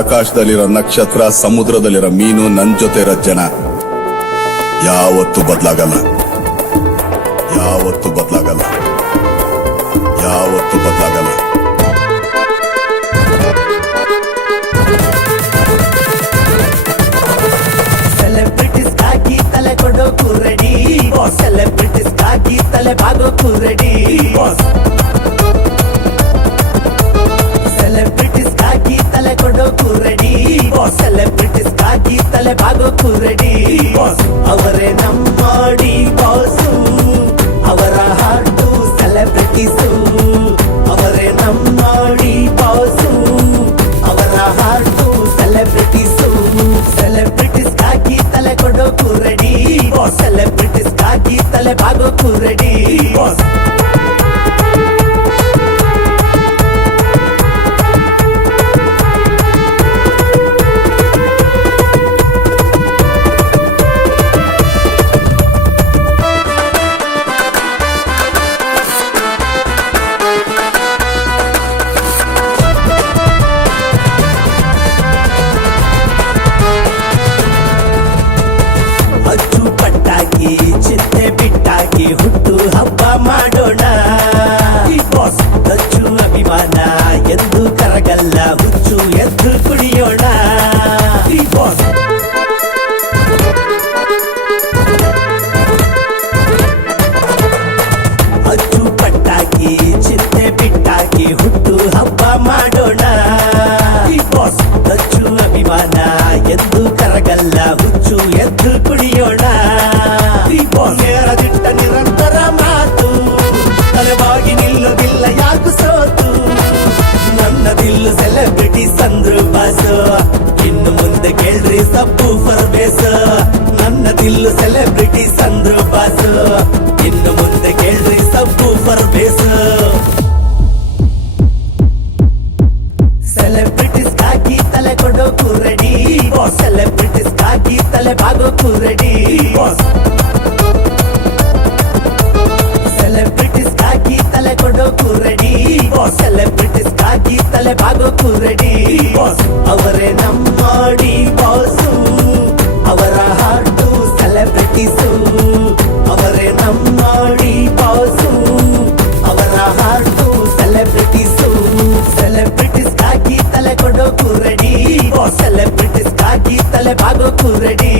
ಆಕಾಶದಲ್ಲಿರೋ ನಕ್ಷತ್ರ, ಸಮುದ್ರದಲ್ಲಿರೋ ಮೀನು, ನನ್ ಜೊತೆ ಇರೋ ಜನ ಯಾವತ್ತೂ ಬದಲಾಗಲ್ಲ, ಯಾವತ್ತೂ ಬದಲಾಗಲ್ಲ, ಯಾವತ್ತೂ ಬದಲಾಗಲ್ಲ. ಸೆಲೆಬ್ರಿಟೀಸ್ಗಾಗಿ ತಲೆ ಕೊಡೋಕು ರೆಡಿ, ಸೆಲೆಬ್ರಿಟೀಸ್ಗಾಗಿ ತಲೆ ಬಾಗೋಕು ರೆಡಿ, ಸೆಲೆಬ್ರಿಟೀಸ್ಗಾಗಿ ತಲೆ ಕೊಡೋಕು ರೆಡಿ, ಸೆಲೆಬ್ರಿಟೀಸ್ಗಾಗಿ ತಲೆ ಬಾಗೋಕು ರೆಡಿ. ಅವರೇ ನಮ್ಮಾಡಿ ಬಾಸು, ಅವರ ಹಾರ್ಟು ಸೆಲೆಬ್ರಿಟೀಸು. ಅವರೇ ನಮ್ಮಾಡಿ ಬಾಸು, ಅವರ ಹಾರ್ಟು ಸೆಲೆಬ್ರಿಟೀಸು. ಸೆಲೆಬ್ರಿಟೀಸ್ಗಾಗಿ ತಲೆ ಕೊಡೋಕು ರೆಡಿ, ಸೆಲೆಬ್ರಿಟೀಸ್ಗಾಗಿ ತಲೆ ಬಾಗೋಕು ರೆಡಿ. ಅಚ್ಚು ಪಟ್ಟಾಗಿ ಚಿಂತೆ ಬಿಟ್ಟಾಗಿ ಹುಟ್ಟು ಹಬ್ಬ ಮಾಡೋಣ. ಅಚ್ಚು ಅಭಿಮಾನ ಎಂದು ಕರಗಲ್ಲ, ಹುಚ್ಚು ಎದ್ದು ಕುಡಿಯೋಣ. ಅಚ್ಚು ಪಟ್ಟಾಗಿ ಚಿಂತೆ ಬಿಟ್ಟಾಗಿ ಹುಟ್ಟು ಹಬ್ಬ ಮಾಡೋಣ. ಅಚ್ಚು ಅಭಿಮಾನ ಎಂದು ಕರಗಲ್ಲ, ಹುಚ್ಚು ಎದ್ದು ಕುಡಿಯೋಣ. ನೇರದಿಟ್ಟ ನಿರಂತರ ಮಾತು, ತಲೆಬಾಗಿ ನಿಲ್ಲುವುದಿಲ್ಲ ಯಾಕು ಸೋತು. ನನ್ನ ದಿಲ್ಲು ಸೆಲೆಬ್ರಿಟಿ ಸಂದ್ರು ಬಾಸು, ಇನ್ನು ಮುಂದೆ ಕೇಳ್ರಿ ಸಬ್ಬು ಫರ್ಬೇಸ. ನನ್ನ ದಿಲ್ಲು ಸೆಲೆಬ್ರಿಟಿ ಸಂದ್ರು ಬಾಸು, ಇನ್ನು ಮುಂದೆ ಕೇಳ್ರಿ ಸಬ್ಬು ಫರ್ಬೇಸ. ಸೆಲೆಬ್ರಿಟೀಸ್ಗಾಗಿ ತಲೆ ಕೊಡೋಕು ರೆಡಿ, ಸೆಲೆಬ್ರಿಟೀಸ್ಗಾಗಿ ತಲೆ ಬಾಗೋಕು ರೆಡಿ. ಸೆಲೆಬ್ರಿಟೀಸ್ಗಾಗಿ ತಲೆ ಕೊಡೋಕು ರೆಡಿ, ಸೆಲೆಬ್ರಿಟೀಸ್ಗಾಗಿ ತಲೆ ಬಾಗೋಕು ರೆಡಿ. ಅವರೇ ನಮ್ಮಾಡಿ ಬಾಸು, ಅವರ ಹಾರ್ಟು ಸೆಲೆಬ್ರಿಟೀಸು. ಅವರೇ ನಮ್ಮಾಡಿ ಬಾಸು, ಅವರ ಹಾರ್ಟು ಸೆಲೆಬ್ರಿಟೀಸು. ಸೆಲೆಬ್ರಿಟೀಸ್ಗಾಗಿ ತಲೆ ಕೊಡೋಕು ರೆಡಿ, ಸೆಲೆಬ್ರಿಟೀಸ್ಗಾಗಿ ತಲೆ ಬಾಗೋಕು ರೆಡಿ.